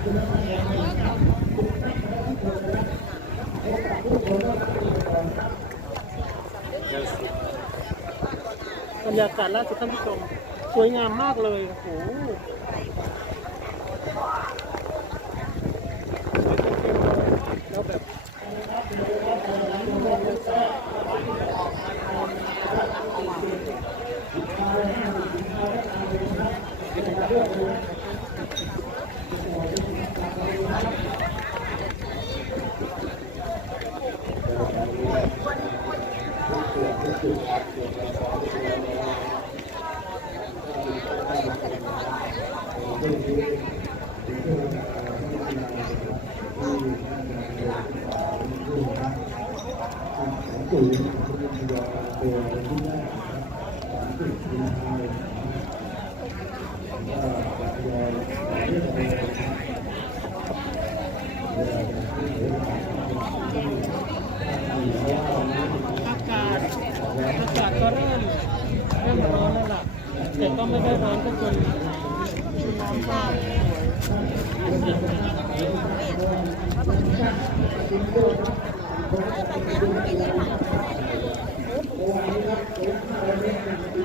บรรยากาศล่าสุดท่านผู้ชม สวยงามมากเลยโอ้โหแล้วแบบ อากาศอากาศก็เริ่มเริ่มร้อนแล้วล่ะแต่ก็ไม่ได้ร้อนก็จนน้ำก็สวยบรรยากาศมันจะแบบมันเป็นอะไร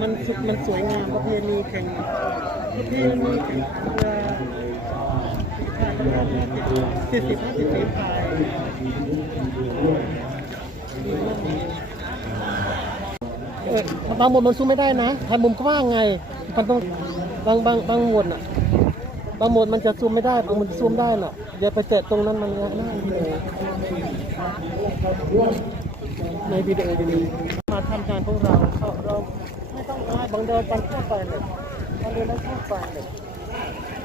มันสุดมันสวยงามประเพณีแข่งประเพณีแข่งเรือพายเรือสี่สิบห้าสิบปีพายเออบางหมดมันสู้ไม่ได้นะถ่ายมุมกว้างไงมันต้องบางบางบางหมวดอะบางหมวดมันจะซูมไม่ได้บางหมวดซูมได้น่ะอย่าไปแตะตรงนั้นมันง่ายเลยในวิดีโอนี้มาทำงานพวกเราเราเรา ต้องง่างเดินกันทั่วไปเลยบางเดินได้ทั่วไปเลย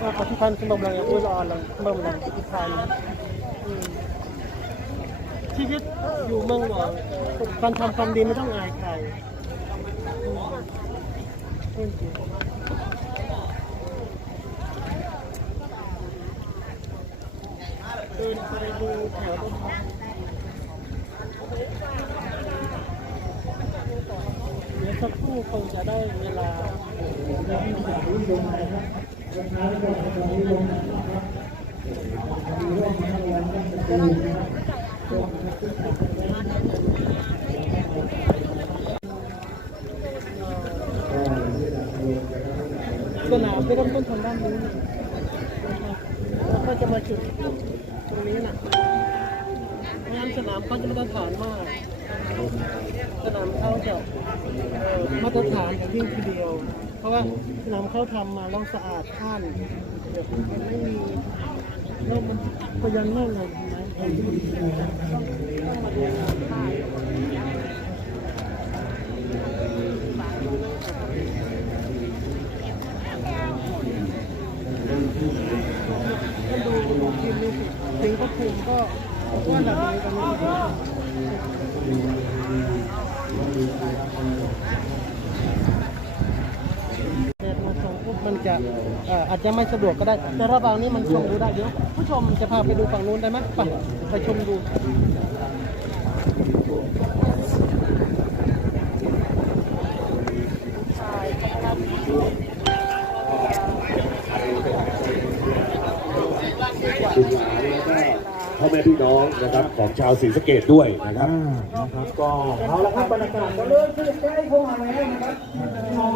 ว่าปฏิพันธ์สมบัติอย่างอุลอลังสมบัติองปฏิพันธ์อืมชีวิตอยู่เมืองหลวงการทำความดีไม่ต้องอายใครเดินไปดูแถวต้นไม้ เดี๋ยวสัก คู่คงจะได้เวลาสนามจะเริ่มต้นทางด้านนี้แล้วก็จะมาจุดตรงนี้นะงานสนามเขาจะมาตรฐานมาก สนามเข้าจะเอ่อมาตรฐานของวิ่งทีเดียว เพราะว่าสนามเข้าทำมาแล้วสะอาดท่านแบบมันไม่มีแล้วมันพยันมากเลยนะต้องมาดูนท่าดูดูทีมนี้สิสิงห์ปทุมก็ว่าแบบนี้กันนี้เด็ดมาส่งปุ๊บมัน จะเอ่ออาจจะไม่สะดวกก็ได้ แต่ระหว่างนี้มันชมดูได้เดี๋ยวผู้ชมจะพาไปดูฝั่งนู้นได้ไหมไปไปชมดู คุณหลานแล้วก็พ่อ แม่พี่น้องนะครับของชาวศรีสะเกดด้วยนะครับนะครับก็เอาละครับบรรยากาศก็เริ่มที่จะใกล้เข้ามาแล้วนะครับ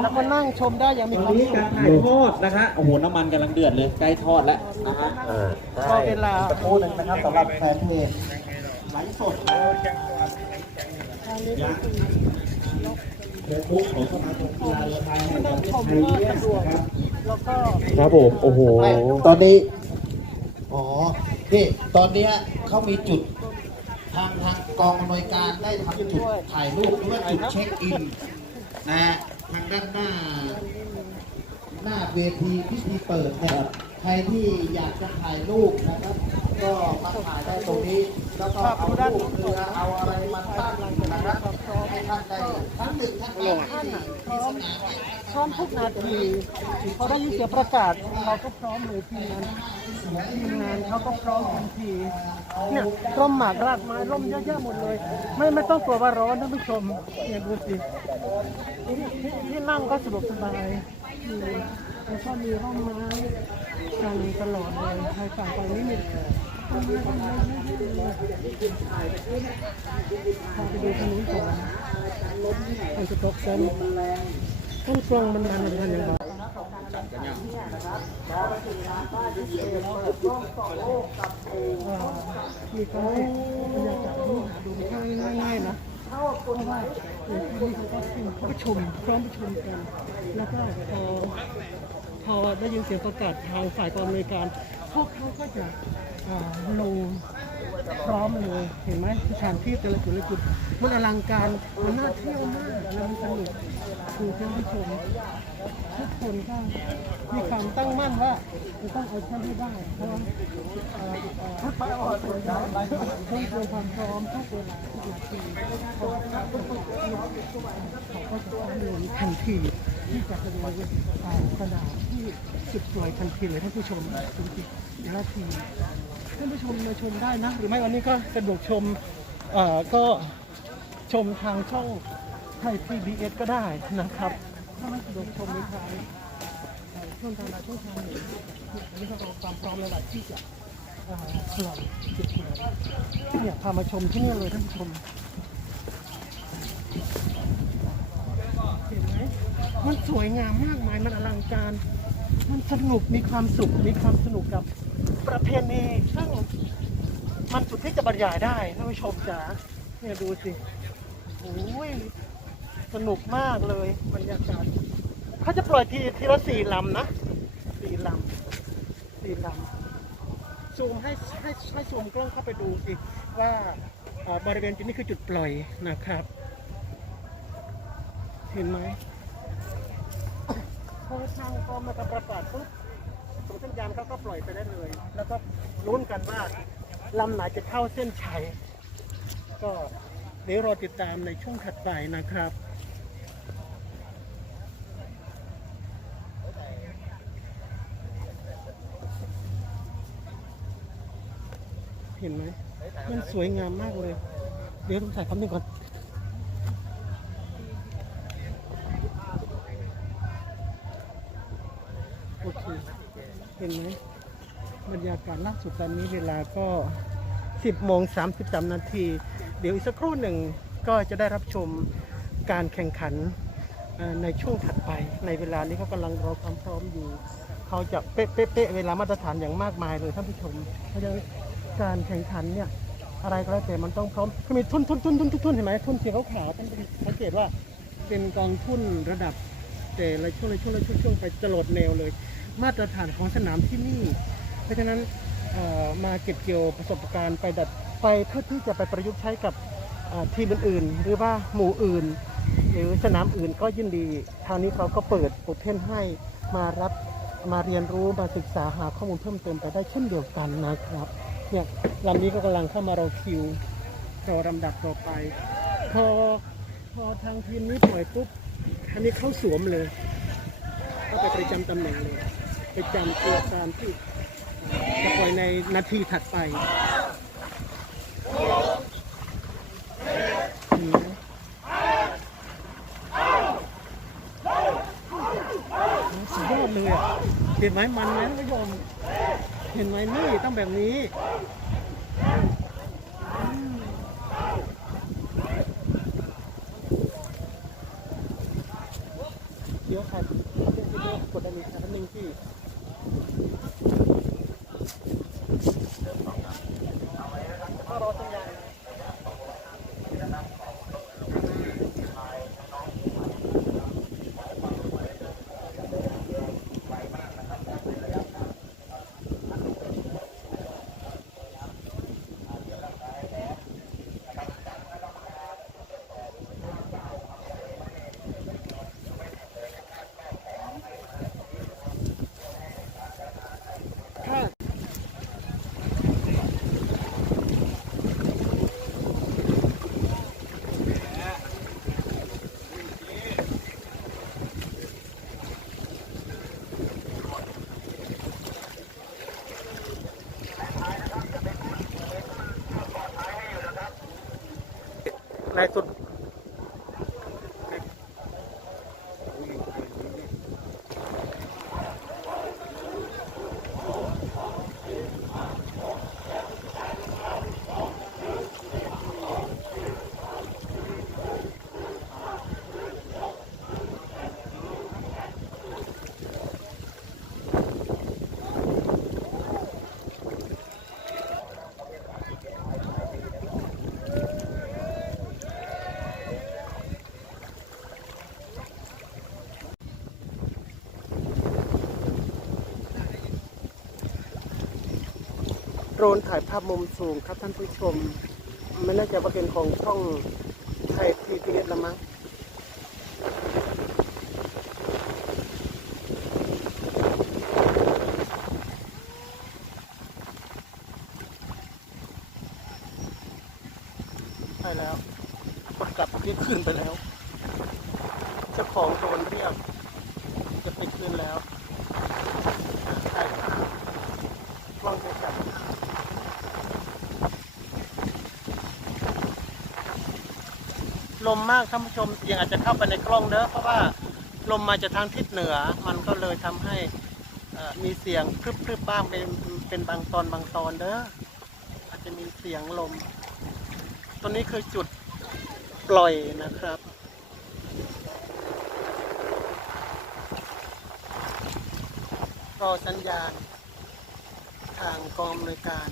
แล้วก็นั่งชมได้อย่างมีตคอนวามนี้สุการขถ่ายทอดนะฮะโอ้โหน้ำมันกำลังเดือดเลยใกล้ทอดแล้วนะฮะอ่าพอเวลาตะโกนหนึ่งนะครับสำหรับแฟนเพจไลฟ์สดเฟซบุ๊กของสมาคมกีฬาเรือพายแห่งประเทศไทยเนี่ยนะครับ แล้วก็ ครับผมโอ้โหไม่ตอนนี้ อ๋อ นี่ ตอนเนี้ยเขามีจุดทางทางกองอำนวยการได้ทำจุดถ่ายรูปหรือว่าจุดเช็คอินนะฮะทางด้านหน้า หน้าเวทีพิธีเปิดเนี่ยใครที่อยากจะถ่ายรูปนะครับ ก็มาถ่ายได้ตรงนี้ แล้วก็เอารูปเรือเอาอะไรมาตั้งนะครับให้ท่านได้ทั้งหนึ่งท่านได้ที่ที่สนามเนี่ยพร้อมทุกนาทีพอได้ยินเสียงประกาศเราก็พร้อมเลยทีมงานทีมงานเขาก็พร้อมทันทีเนี่ยร่มหมากรากไม้ร่มเยอะแยะหมดเลย ไม่ไม่ต้องกลัวว่าร้อนท่านผู้ชมเนี่ยดูสิที่ที่นั่งก็สะดวกสบายแล้วก็มีร่มไม้กันตลอดเลยใครฝั่งฝั่งนี้มี พาไปดูทางนู้นก่อนมันจะตกเส้นต้นกลองมันดันมันดันยังไงมีการติดบรรยากาศที่หาดูไม่ง่ายๆนะเพราะว่าเดี๋ยวที่นี่เขาก็เขาประชุมพร้อมประชุมกัน แล้วก็พอพอได้ยินเสียงประกาศทางฝ่ายกองอำนวยการ พวกเขาก็จะอ่าลงพร้อมเลยเห็นไหมสถานที่แต่ละจุดละจุดมันอลังการมันน่าเที่ยวมากแล้วมันสนุกคือท่านผู้ชมทุกคนก็มีความตั้งมั่นว่าจะต้องเอาชนะให้ได้เพราะว่าเอ่าไปออกตัวได้ต้องเตรียมความพร้อมทุกเวลาทุกทีเขาก็จะต้องเดินทันที ที่จะแสดงอ่าสนามที่สุดสวยทันทีเลยท่านผู้ชมจริงๆนาทีท่านผู้ชมมาชมได้นะ หรือไม่วันนี้ก็สะดวกชมเอ่อก็ชมทางช่องไทย PBS ก็ได้นะครับ ถ้าไม่สะดวกชมในทางช่องทางใดช่องทางหนึ่งอันนี้ก็เป็นความพร้อมระดับที่จะเอ่อปล่อจุดเกิดเนี่ยพามาชมที่นี่เลยท่านผู้ชม เห็นไหม มันสวยงามมากมายมันอลังการ มันสนุกมีความสุขมีความสนุกกับประเพณีซึ่งมันสุดที่จะบรรยายได้ท่านผู้ชมจ๋าเนี่ยดูสิโอ้ยสนุกมากเลยบรรยากาศเขาจะปล่อยทีทีละสี่ลำนะสี่ลำสี่ลำซูมให้ให้ให้ซูมกล้องเข้าไปดูสิว่าอ่อบริเวณจุดนี้คือจุดปล่อยนะครับ เห็นไหม พอทางกรมมาประกาศปุ๊บส่งสัญญาณเขาก็ปล่อยไปได้เลย แล้วก็ลุ้นกันว่าลำไหนจะเข้าเส้นชัยก็เดี๋ยวรอติดตามในช่วงถัดไปนะครับเห็นไหมมันสวยงามมากเลย เดี๋ยวต้องถ่ายคำนึงก่อน โอเค เห็นไหมบรรยากาศล่าสุดตอนนี้เวลาก็ 10โมง33 นาที เดี๋ยวอีกสักครู่หนึ่งก็จะได้รับชมการแข่งขันในช่วงถัดไป ในเวลานี้เขากำลังรอความพร้อมอยู่ เขาจะเป๊ะเป๊ะเวลามาตรฐานอย่างมากมายเลยท่านผู้ชม เพราะฉะนั้นการแข่งขันเนี่ยอะไรก็แล้วแต่มันต้องพร้อมคือมีทุนทุนทุนทุนทุนเห็นไหมทุนสีขาวๆท่านสังเกตว่าเป็นกองทุนระดับแต่ละช่วงละช่วงละช่วงช่วงไปจรดแนวเลย มาตรฐานของสนามที่นี่ เพราะฉะนั้นมาเก็บเกี่ยวประสบการณ์ไปดัดไปเพื่อที่จะไปประยุกต์ใช้กับทีมอื่นๆ หรือว่าหมู่อื่น หรือสนามอื่นก็ยินดี ทางนี้เขาก็เปิดโอเพนให้มารับมาเรียนรู้มาศึกษาหาข้อมูลเพิ่มเติมไปได้เช่นเดียวกันนะครับเนี่ยลำนี้ก็กำลังเข้ามารอคิวรอลำดับต่อไป พอพอทางทีมนี้ปล่อยปุ๊บอันนี้เข้าสวมเลยก็ไปประจำตำแหน่งเลย ไปจำตัวตามที่จะปล่อยในนาทีถัดไปเห็นไหมสุดยอดเลยอะเห็นไหมมันไหมท่านผู้ชมเห็นไหมนี่ต้องแบบนี้เดี๋ยวค่ะเดี๋ยวเดี๋ยวกดอันนี้อันหนึ่งที่ รนถ่ายภาพมุมสูงครับท่านผู้ชม ไม่น่าจะว่าเป็นของช่องไทยพีพีเอสละมั้งใช่แล้วกดกลับที่ขึ้นไปแล้ว เจ้าของโดนเรียกจะปิดขึ้นแล้วใช่กล้องไปจับ ลมมากท่านผู้ชมเสียงอาจจะเข้าไปในกล้องเด้อเพราะว่าลมมาจากทางทิศเหนือ มันก็เลยทำให้มีเสียงพรึบพรึบบ้างเป็นเป็นบางตอนบางตอนเด้ออาจจะมีเสียงลม ตัวนี้คือจุดปล่อยนะครับรอสัญญาณทางกองอำนวยการ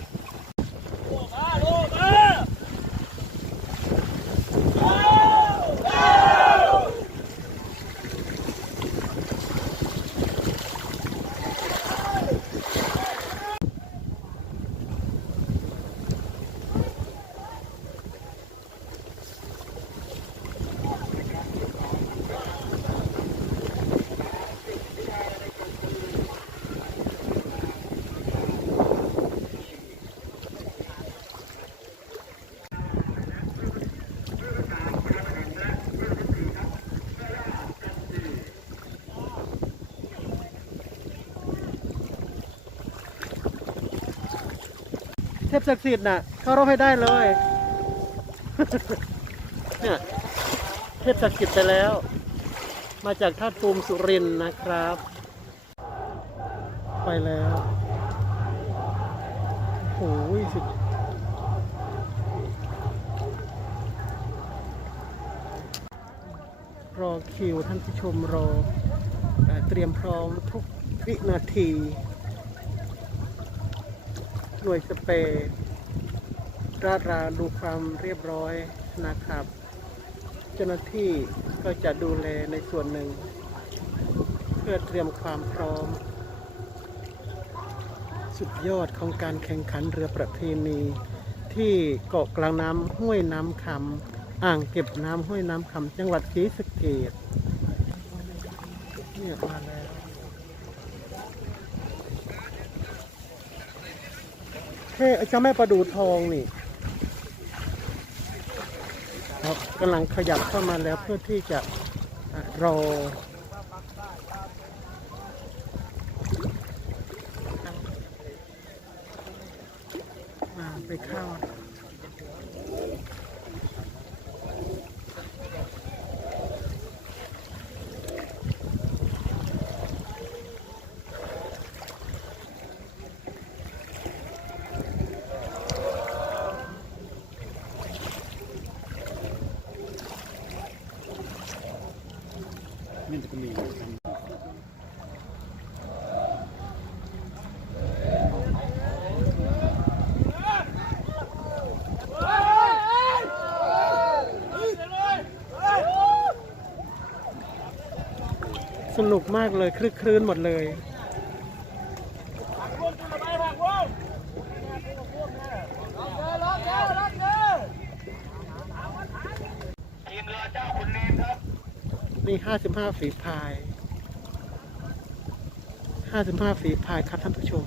ทพศักดิ์สิทธิ์น่ะเข้ารอบให้ได้เลย เนี่ยเทพศักดิ์สิทธิ์ไปแล้ว มาจากท่าตุมสุรินนะครับ ไปแล้วโอ้ยสุดรอคิวท่านผู้ชมรอเอ่อเตรียมพร้อมทุกวินาที หน่วยสเปรย์ราดราดูความเรียบร้อยนะครับ เจ้าหน้าที่ก็จะดูแลในส่วนหนึ่ง เพื่อเตรียมความพร้อม สุดยอดของการแข่งขันเรือประเพณีที่เกาะกลางน้ำห้วยน้ำคำอ่างเก็บน้ำห้วยน้ำคำจังหวัดศรีสะเกษเนี่ยมาแล้ว แค่เจ้าแม่ประดูทองนี่ครับกำลังขยับเข้ามาแล้วเพื่อที่จะรอมาไปเข้า สนุกมากเลยคลึกคลื้นหมดเลยนี่ห้าสิบห้าฝีพายห้าสิบห้าฝีพายครับท่านผู้ชม